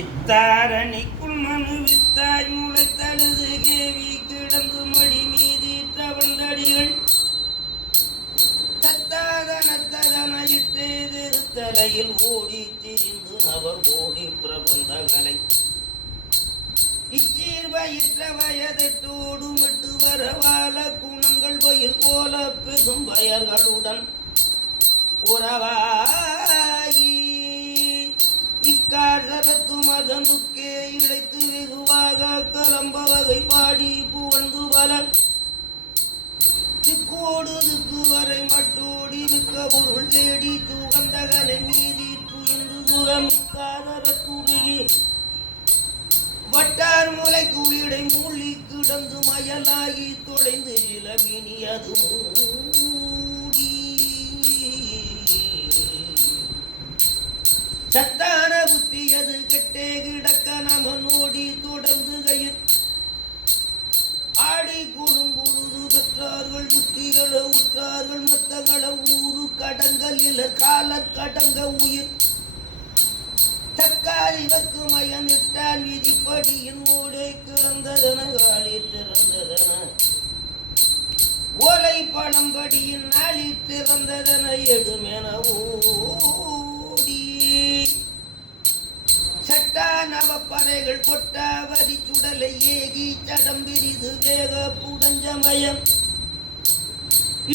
இத்தாரணிக்குள் மனு வித்தாய் முளைத்தழுது கேவி கிடந்து மடி மீதீற்ற வந்தடிகள் தத்தாதனத்ததன இட்டு திருத்தலையில் ஓடி திரிந்து நவ ஓடி பிரபந்தகளை இச்சீர்வயிற்ற வயதெட்டோடு மிட்டு வரவால குணங்கள் வயில் போல பெரும் பயர்களுடன் உறவாயி இக்காசரத்து மதனுக்கே இழைத்து வெகுவாக கலம்ப வகை பாடி புகழ்ந்து பலர் திக்கோடு திக்கு வரை மட்டோடி மிக்க பொருள் தேடி சுகந்தகனை மீதி துயின்று சுகமிக்காதரத்துருகி வட்டார் முளை குளிடை மூழ்கி கிடந்து மயலாகி தொலைந்து இளவினி அது மூடி சத்தான புத்தியது கெட்டே கிடக்க நமனோடி தொடர்ந்து கையில் ஆடி கூடும் பொழுது பெற்றார்கள் புத்திகளை உற்றார்கள் மத்தகள ஊரு கடங்கள் இல கால கடங்க உயிர் தக்காளிவக்கு மயனிட்டான் விதிப்படியின் ஓடை கிடந்ததன காலி திறந்ததன ஓலை பழம்படியின் நாளி திறந்ததன எடுமென ஓடி சட்டா நவப்பறைகள் கொட்டா வரி சுடலை ஏகி சடம் விரிது வேக புடஞ்சமயம்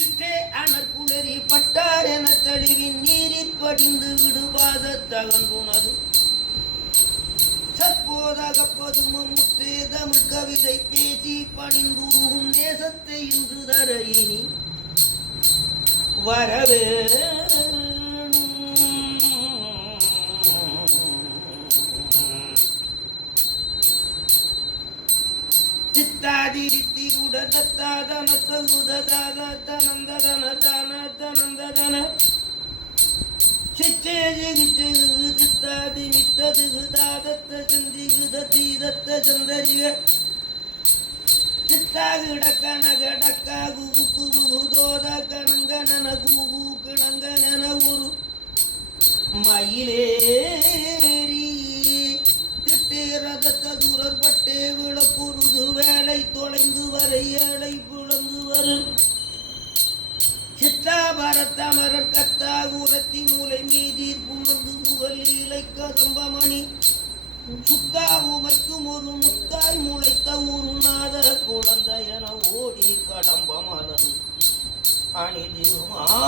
இட்டே அணர் குளறி பட்டார் என தழுவின் நீரில் படிந்து விடுவாத தகன்றுனது சற்போதகப்பதுமம் முற்றே தமிழ் கவிதை பேசி பணிந்துருகும் நேசத்தை இன்று தர இனி வரவே சித்தாதிரித்தி உடதத்தாதன தகுததாதனந்ததன தானதனந்ததன சிச்சேஜிகிச்செகு சித்தாதி மித்ததுகு தாதத்த சந்திகுத தீதத்த சந்தரிக சித்தாகிடக்கன கடக்கா குகு குகு தோத கணங்கனன குகு கிணங்கனன ஒரு மயிலேரி ரதத்தூரர் பட்டே விளப்புருது வேலை தொலைந்து வரை ஏழை புலந்து வரும் சித்தாபரத்தமரர் கத்தாகுரத்தி மூலை மீதீர் புமந்து புகழ் இலை கதம்பமணி சுத்தா உமைக்கும் ஒரு முத்தாய் முளைத்த ஒரு நாத குழந்தையன ஓடி கடம்பமரன் அணிதிருமார்வார்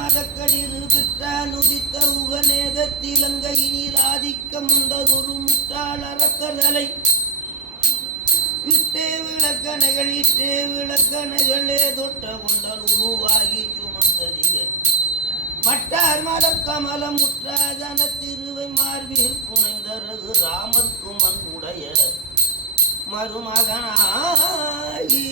மதக்களிரு பெற்றான் உதித்த உகநேதத்திலங்கை நீர் ஆதிக்கம் உண்டதொரு முட்டாள் அறக்கதலை இட்டே விளக்கணைகளே தொட்ட கொண்டல் உருவாகி சுமந்ததிகள் மட்டார் மலக்கமலம் முற்றாதன திருவை மார்பில் புனைந்தரகு ராமர்க்கும் அன்புடைய மருமகனாகி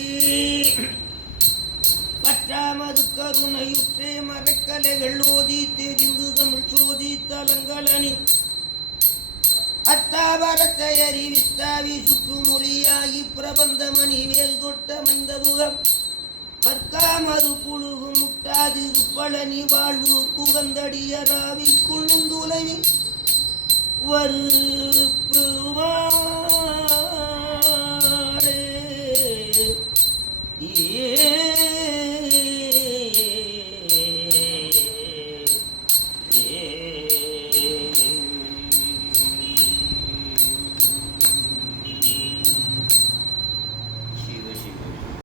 பற்றாமது கருணையுற்றே மரக்கலைகள் ஓதி தெரிந்து தமிழ் சோதி தலங்களனி அத்தாபரத்தை அறிவித்தாவி சுற்றுமொழியாகி பிரபந்தமணி வேல் தொட்டமைந்த முகம் வர்க்காமது புழுகு முட்டாதிரு பழனி வாழ்வு குகந்தடியராவி குழுந்துளைவி வரு பெருமா